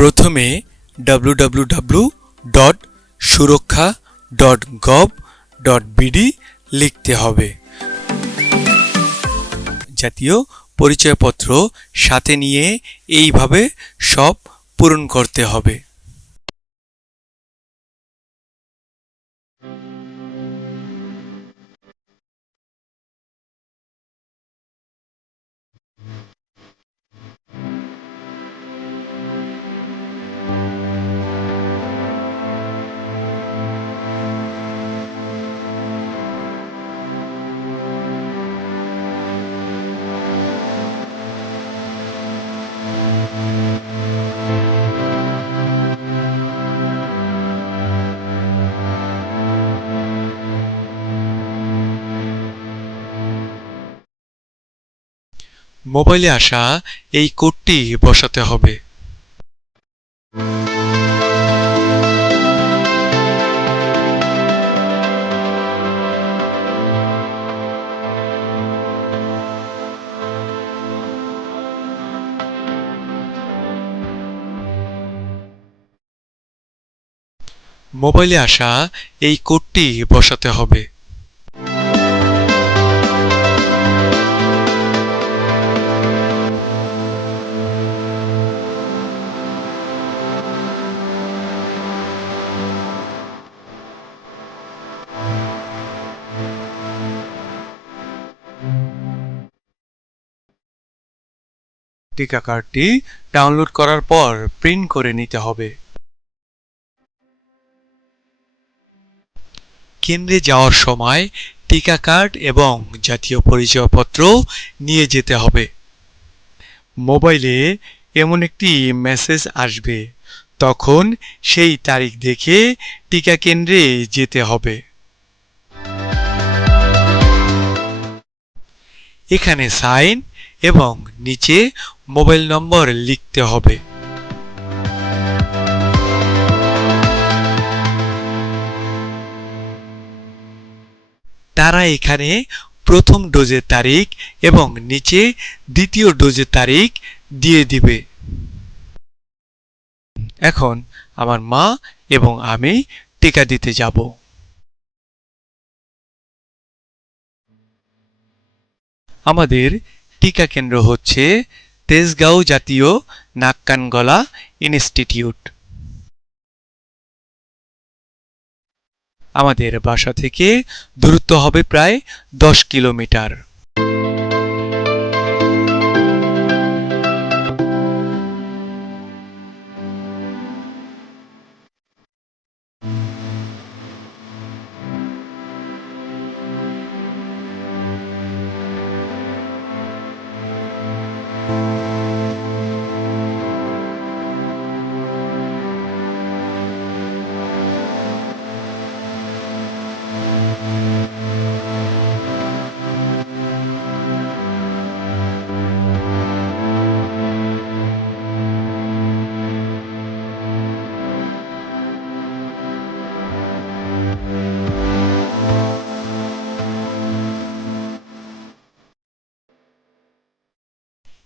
প্রথমে W dot Surokkha dot gov dot BD লিখতে হবে। জাতীয় পরিচয়পত্র সাথে নিয়ে এইভাবে সব পূরণ করতে হবে। মোবাইলে আসা এই কোডটি বসাতে হবে। মোবাইলে আসা এই কোডটি বসাতে হবে। টিকা কার্ডটি ডাউনলোড করার পর প্রিন্ট করে নিতে হবে। কেন্দ্রে যাওয়ার সময় টিকা কার্ড এবং জাতীয় পরিচয়পত্র নিয়ে যেতে হবে। মোবাইলে এমন একটি মেসেজ আসবে, তখন সেই তারিখ দেখে টিকা কেন্দ্রে যেতে হবে। এখানে সাইন এবং নিচে মোবাইল নম্বর লিখতে হবে। তারা এখানে প্রথম ডোজের তারিখ এবং নিচে দ্বিতীয় ডোজের তারিখ দিয়ে দিবে। এখন আমার মা এবং আমি টিকা দিতে যাব। আমাদের টিকা কেন্দ্র হচ্ছে তেজগাঁও জাতীয় নাককান গলা ইনস্টিটিউট। আমাদের বাসা থেকে দূরত্ব হবে প্রায় দশ কিলোমিটার।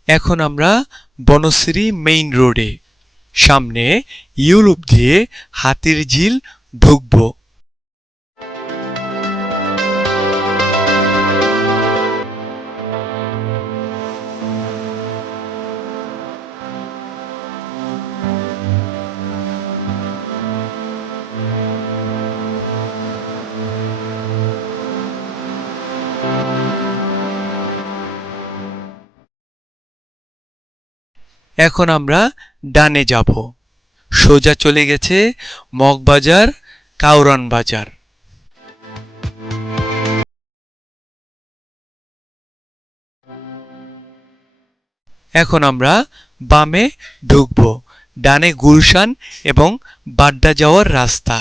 এখন আমরা বনশ্রী মেইন রোডে সামনে ইউরোপ দিয়ে হাতির ঝিল ঢুকবো। এখন আমরা ডানে যাব। সোজা চলে গেছে মগবাজার কাউরান বাজার। এখন আমরা বামে ঢুকব, ডানে গুলশান এবং বাড্ডা যাওয়ার রাস্তা।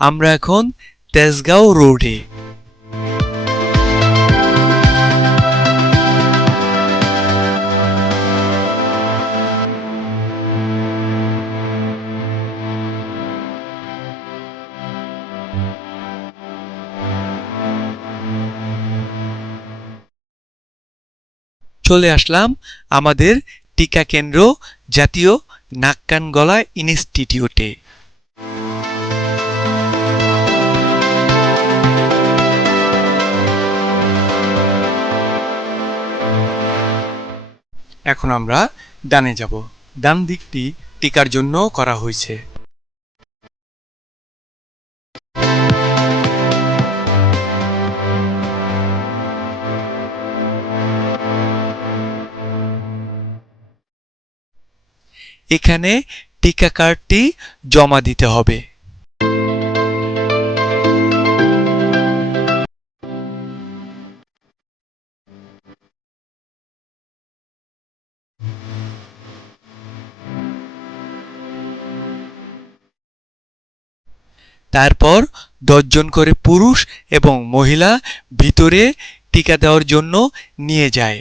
আমরা এখন তেজগাঁও রোডে। চলে আসলাম আমাদের টিকা কেন্দ্র জাতীয় নাক্কান গলা ইনস্টিটিউটে। এখন আমরা ডানে যাব। ডান দিকটি টিকার জন্য করা হয়েছে। এখানে টিকা কার্ডটি জমা দিতে হবে। তারপর দশজন করে পুরুষ এবং মহিলা ভিতরে টিকা দেওয়ার জন্য নিয়ে যায়।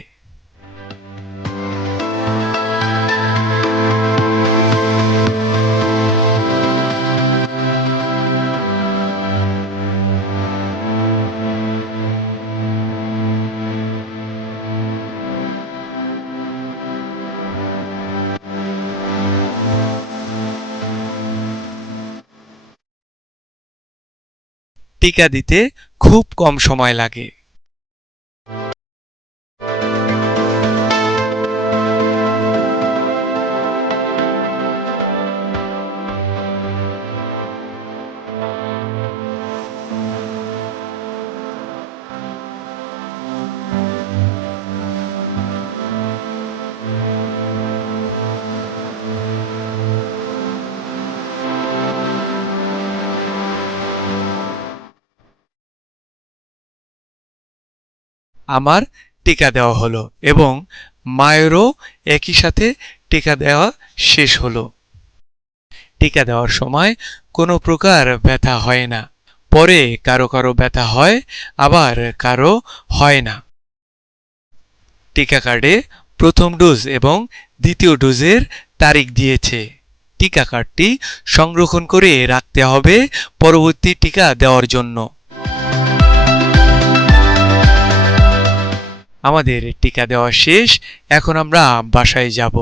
টিকা দিতে খুব কম সময় লাগে। আমার টিকা দেওয়া হলো এবং মায়েরও একই সাথে টিকা দেওয়া শেষ হলো। টিকা দেওয়ার সময় কোনো প্রকার ব্যথা হয় না। পরে কারও কারও ব্যথা হয়, আবার কারও হয় না। টিকা কার্ডে প্রথম ডোজ এবং দ্বিতীয় ডোজের তারিখ দিয়েছে। টিকা কার্ডটি সংরক্ষণ করে রাখতে হবে পরবর্তী টিকা দেওয়ার জন্য। আমাদের টিকা দেওয়া শেষ। এখন আমরা বাসায় যাব।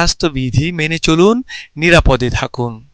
স্বাস্থ্যবিধি মেনে চলুন নিরাপদে থাকুন।